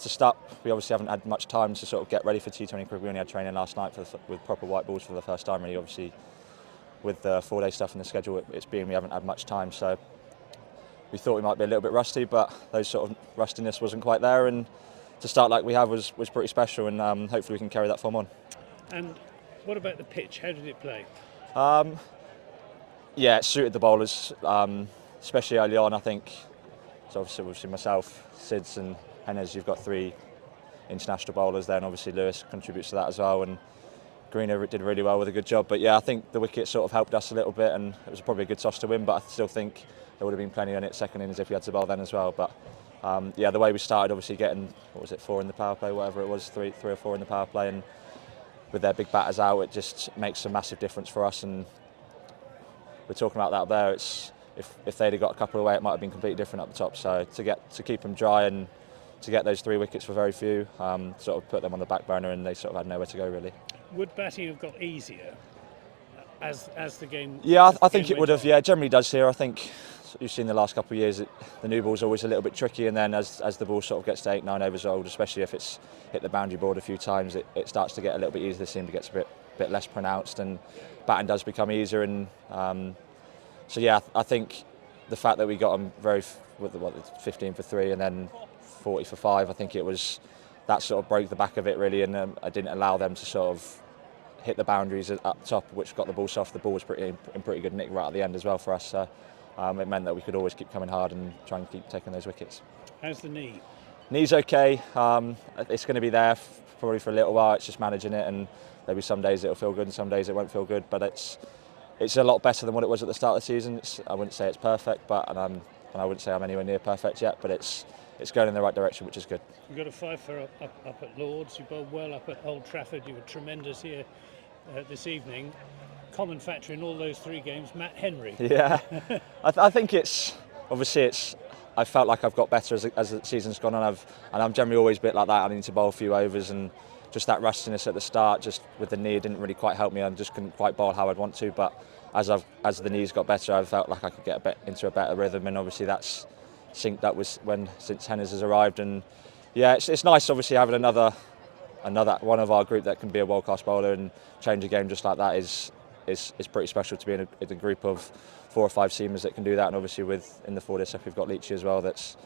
to start, we obviously haven't had much time to sort of get ready for T20 cricket. We only had training last night with proper white balls for the first time, really. Obviously, with the 4-day stuff in the schedule, we haven't had much time. So we thought we might be a little bit rusty, but those sort of rustiness wasn't quite there. And to start like we have was pretty special, and hopefully we can carry that form on. And what about the pitch? How did it play? Yeah, it suited the bowlers, especially early on. I think so. Obviously myself, Sids, and Hennes. You've got 3 international bowlers there, and obviously Lewis contributes to that as well. And Greener did really well with a good job. But yeah, I think the wicket sort of helped us a little bit, and it was probably a good toss to win. But I still think there would have been plenty on it second innings if we had to bowl then as well. But yeah, the way we started, obviously getting 4 in the power play, whatever it was, 3 or 4 in the power play, and with their big batters out, it just makes a massive difference for us. And we're talking about that up there. It's if they'd have got a couple away, it might have been completely different up the top. So to keep them dry and to get those 3 wickets for very few, sort of put them on the back burner, and they sort of had nowhere to go really. Would batting have got easier as the game? Yeah, I think it would have. Yeah, it generally does here. I think you've seen the last couple of years, the new ball's always a little bit tricky, and then as the ball sort of gets to 8-9 overs old, especially if it's hit the boundary board a few times, it starts to get a little bit easier. The seam gets a bit less pronounced, and batting does become easier. And so yeah, I think the fact that we got them with 15 for 3 and then 40 for 5, I think it was that sort of broke the back of it really, and I didn't allow them to sort of hit the boundaries up top, which got the ball soft. The ball was in pretty good nick right at the end as well for us. So it meant that we could always keep coming hard and try and keep taking those wickets. How's the knee? Knee's okay. It's going to be there probably for a little while. It's just managing it, and there'll be some days it'll feel good and some days it won't feel good. But it's a lot better than what it was at the start of the season. I wouldn't say it's perfect, but and I wouldn't say I'm anywhere near perfect yet. But it's going in the right direction, which is good. You got a 5 for up at Lords. You bowled well up at Old Trafford. You were tremendous here this evening. Common factor in all those 3 games, Matt Henry. Yeah, I think I felt like I've got better as the season's gone on. And I'm generally always a bit like that. I need to bowl a few overs, and just that rustiness at the start, just with the knee, didn't really quite help me. I just couldn't quite bowl how I'd want to. But as the knees got better, I felt like I could get into a better rhythm, and obviously that's synced up with since Hennes has arrived. And yeah, it's nice obviously having another one of our group that can be a world-class bowler and change a game just like that is pretty special to be in a group of 4 or 5 seamers that can do that. And obviously in the 4-day stuff we've got Leachy as well, that's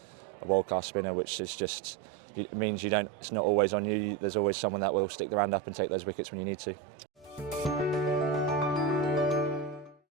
a world-class spinner, which is just, it means it's not always on you. There's always someone that will stick the hand up and take those wickets when you need to.